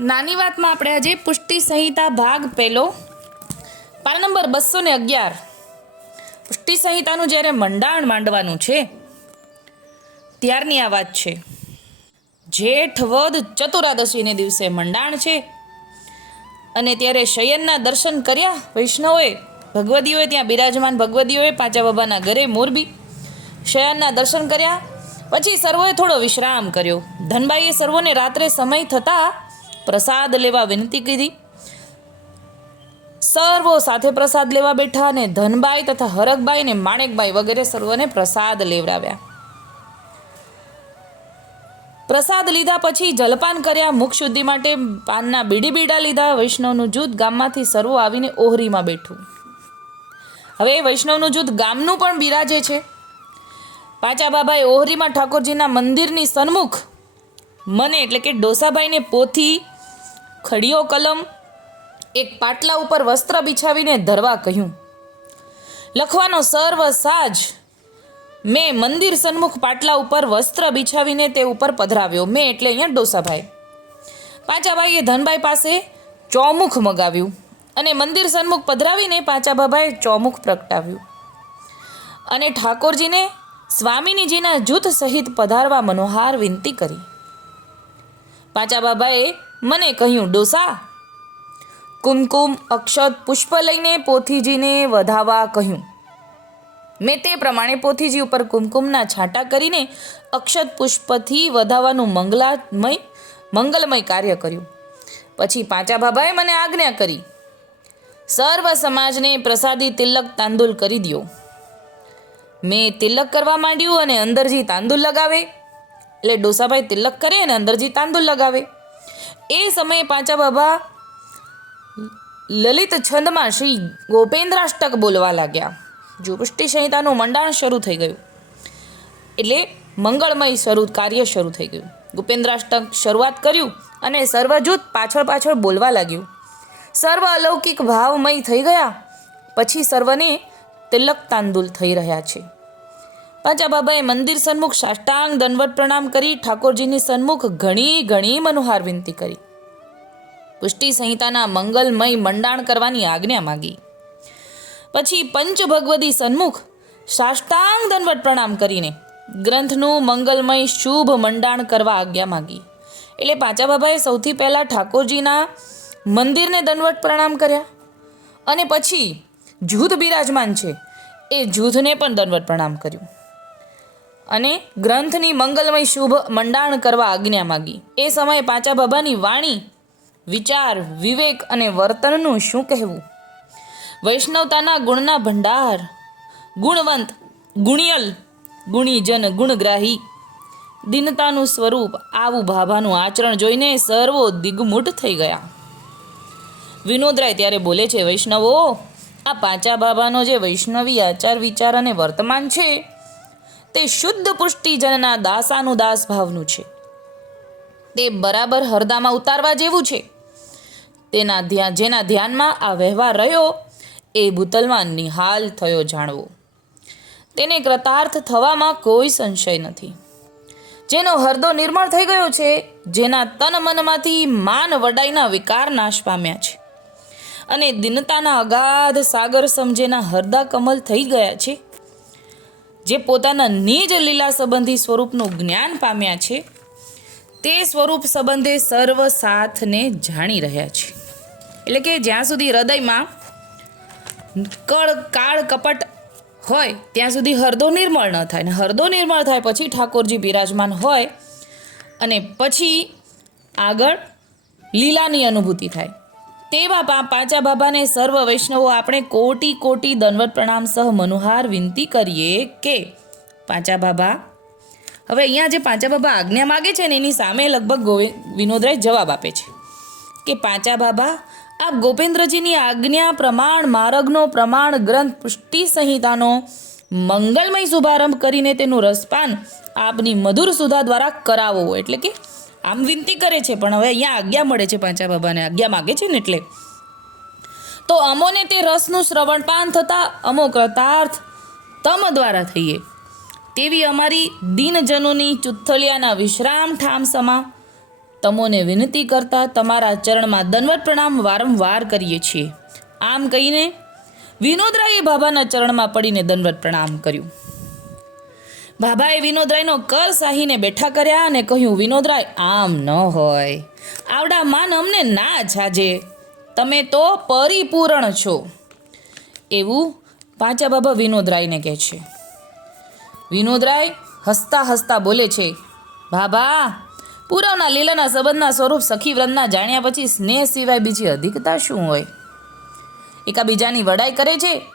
નાની વાતમાં આપણે આજે પુષ્ટિ સંહિતા ભાગ પહેલો. પાન નંબર બસો ને અગિયાર. પુષ્ટિ સંહિતાનું જ્યારે મંડાણ માંડવાનું છે, ત્યારની આ વાત છે. જેઠ વદ ચતુરાદશીને દિવસે મંડાણ છે અને ત્યારે શયનના દર્શન કર્યા વૈષ્ણવોએ. ભગવદીઓએ ત્યાં બિરાજમાન ભગવદીઓએ પાંચા બાબાના ઘરે મોરબી શયનના દર્શન કર્યા. પછી સર્વોએ થોડો વિશ્રામ કર્યો. ધનબાઈએ સર્વોને રાત્રે સમય થતાં પ્રસાદ લેવા વિનંતી કરી સર્વો સાથે પ્રસાદ લેવા બેઠા અને ધનબાઈ તથા હરકબાઈ ને માણેકબાઈ વગેરે સર્વને પ્રસાદ લેવડાવ્યા. પ્રસાદ લીધા પછી જલપાન કર્યા મુખ શુદ્ધિ માટે પાનના બીડી બીડા લીધા. વૈષ્ણવનું જૂથ ગામમાંથી સર્વો આવીને ઓહરીમાં બેઠું. હવે વૈષ્ણવનું જૂથ ગામનું પણ બિરાજે છે. પાંચા બાબાએ ઓહરીમાં ઠાકોરજીના મંદિરની સન્મુખ, મને એટલે કે ડોસાભાઈને પોથી ખડીયો કલમ એક પાટલા ઉપર વસ્ત્ર બિછાવીને ધરવા કહ્યું. લખવાનો સર્વ સાજ મેં મંદિર સન્મુખ પાટલા ઉપર વસ્ત્ર બિછાવીને તે ઉપર પધરાવ્યો. મેં એટલે અહીંયા ડોસાભાઈ. પાંચાભાઈએ ધનભાઈ પાસે ચોમુખ મગાવ્યું અને મંદિર સન્મુખ પધરાવીને પાંચા બાબાએ ચોમુખ પ્રગટાવ્યું. અને ઠાકોરજીને સ્વામિનીજીના જૂથ સહિત પધારવા મનોહાર વિનંતી કરી. પાંચા બાબાએ મને કહ્યું, ડોસા. કુમકુમ અક્ષત પુષ્પ લઈને પોથીજીને વધાવવા કહ્યું. મેં તે પ્રમાણે પોથીજી ઉપર કુમકુમના છાંટા કરીને અક્ષત પુષ્પથી વધાવવાનું મંગલામય, મંગલમય કાર્ય કર્યું. પછી પાંચા બાબાએ મને આજ્ઞા કરી. સર્વ સમાજને પ્રસાદી તિલક તાંદુલ કરી દ્યો. મેં તિલક કરવા માંડ્યું અને અંદરજી તાંદુલ લગાવે. એટલે ડોસાભાઈ તિલક કરે અને અંદરજી તાંદુલ લગાવે. એ સમયે પાંચા બાબા લલિત છંદમાં શ્રી ગોપેન્દ્રાષ્ટક બોલવા લાગ્યા. જો પુષ્ટિ સંહિતાનું મંડાણ શરૂ થઈ ગયું. એટલે મંગળમય શરૂ કાર્ય શરૂ થઈ ગયું. ગોપેન્દ્રાષ્ટક શરૂઆત કર્યું અને સર્વજૂથ પાછળ પાછળ બોલવા લાગ્યું. સર્વ અલૌકિક ભાવમય થઈ ગયા. પછી સર્વને તિલક તાંદુલ થઈ રહ્યા છે. પાંચા બાબાએ મંદિર સન્મુખ સાષ્ટાંગ દંડવત પ્રણામ કરી, ઠાકોરજીની સન્મુખ ઘણી ઘણી મનોહાર વિનંતી કરી. પુષ્ટિ સંહિતાના મંગલમય મંડાણ કરવાની આજ્ઞા માગી. પછી પંચ ભગવદી સન્મુખ સાષ્ટાંગ દંડવત પ્રણામ કરીને ગ્રંથનું મંગલમય શુભ મંડાણ કરવા આજ્ઞા માગી. એટલે પાંચા બાબાએ સૌથી પહેલાં ઠાકોરજીના મંદિરને દંડવત પ્રણામ કર્યા અને પછી જૂથ બિરાજમાન છે એ જૂથને પણ દંડવત પ્રણામ કર્યું. અને ગ્રંથની મંગલમય શુભ મંડાણ કરવા આજ્ઞા માગી. એ સમયે પાંચા બાબાની વાણી, વિચાર, વિવેક અને વર્તનનું શું કહેવું? વૈષ્ણવતાના ગુણના ભંડાર, ગુણવંત, ગુણિયલ, ગુણીજન, ગુણગ્રાહી, દિનતાનું સ્વરૂપ આવું ભાભાનું આચરણ જોઈને સર્વો દિગ્મૂઢ થઈ ગયા. વિનોદરાય ત્યારે બોલે છે, વૈષ્ણવો, આ પાંચા બાબાનો જે વૈષ્ણવી આચાર વિચાર અને વર્તમાન છે તે શુદ્ધ પુષ્ટિજનના દાસાનું દાસ ભાવનું છે. તે બરાબર હરદામાં ઉતારવા જેવું છે. તેના ધ્યાન જેના ધ્યાનમાં આ વ્યવહાર રહ્યો, એ ભૂતલમાં નિહાલ થયો જાણવો. તેને કૃતાર્થ થવામાં કોઈ સંશય નથી. જેનો હરદો નિર્મળ થઈ ગયો છે, જેના તન મનમાંથી માન વડાઈના વિકાર નાશ પામ્યા છે. અને દિનતાના અગાધ સાગર સમજેના હરદા કમલ થઈ ગયા છે. જે પોતાના નિજ લીલા સંબંધી સ્વરૂપનું જ્ઞાન પામ્યા છે, તે સ્વરૂપ સંબંધે સર્વ સાથને જાણી રહ્યા છે. એટલે કે જ્યાં સુધી હૃદયમાં કળ, કાળ, કપટ હોય, ત્યાં સુધી હરદો નિર્મળ ન થાય. ને હરદો નિર્મળ થાય પછી ઠાકોરજી બિરાજમાન હોય અને પછી આગળ લીલાની અનુભૂતિ થાય. તેવા પાંચા બાબાને સર્વ વૈષ્ણવો આપણે કોટી કોટી દનવત પ્રણામ સહ મનોહાર વિનંતી કરીએ કે પાંચા બાબા, હવે અહીંયા જે પાંચા બાબા આજ્ઞા માગે છે ને એની સામે લગભગ ગોવિ, વિનોદરાય જવાબ આપે છે કે પાંચા બાબા, આપ ગોપેન્દ્રજીની આજ્ઞા પ્રમાણ, માર્ગનો પ્રમાણ, ગ્રંથ પુષ્ટિ સંહિતાનો મંગલમય શુભારંભ કરીને તેનું રસપાન આપની મધુર સુધા દ્વારા કરાવો એટલે કે આમ વિનંતી કરે છે, પણ હવે અહીંયા આજ્ઞા મળે છે પાંચા બાબાને. આજ્ઞા માગે છે ને એટલે. તો અમોને તે રસનું શ્રવણપાન થતાં અમો કૃતાર્થ તમ દ્વારા થઈએ. તેવી અમારી દિનજનોની ચુથલિયાના વિશ્રામ ઠામ સમા તમોને વિનંતી કરતા તમારા ચરણમાં દનવત પ્રણામ વારંવાર કરીએ છીએ. આમ કહીને વિનોદરાયે બાબાના ચરણમાં પડીને દનવત પ્રણામ કર્યું. બાબાએ વિનોદરાયનો કર સાહીને બેઠા કર્યા અને કહ્યું, વિનોદરાય, આમ ન હોય. આવડા માન અમને ના જાજે. તમે તો પરિપૂર્ણ છો. એવું પાંચા બાબા વિનોદરાયને કહે છે. વિનોદરાય હસતા હસતા બોલે છે, બાબા, પૂરવના લીલાના સંબંધના સ્વરૂપ સખી વ્રતના જાણ્યા પછી સ્નેહ સિવાય બીજી અધિકતા શું હોય? એકાબીજાની વડાઈ કરે છે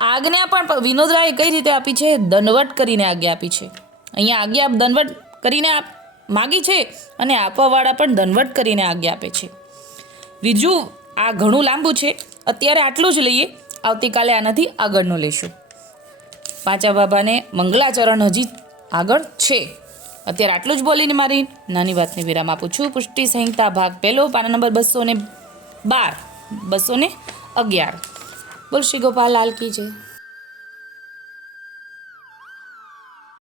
આજ્ઞા પણ વિનોદરાય કઈ રીતે આપી છે? દંડવટ કરીને આજ્ઞા આપી છે. અહીંયા આજ્ઞા દંડવટ કરીને આપ માગી છે અને આપવાવાળા પણ દંડવટ કરીને આજ્ઞા આપે છે. બીજું, આ ઘણું લાંબુ છે. અત્યારે આટલું જ લઈએ. આવતીકાલે આનાથી આગળનું લઈશું પાંચા બાબાને મંગલાચરણ હજી આગળ છે. અત્યારે આટલું જ બોલીને મારી નાની વાતને વિરામ આપું છું. પુષ્ટિ સંહિતા ભાગ પહેલો, પાના નંબર બસો ને બાર, બસો ને અગિયાર. બોલ શ્રી ગોપાલ લાલ કી જય.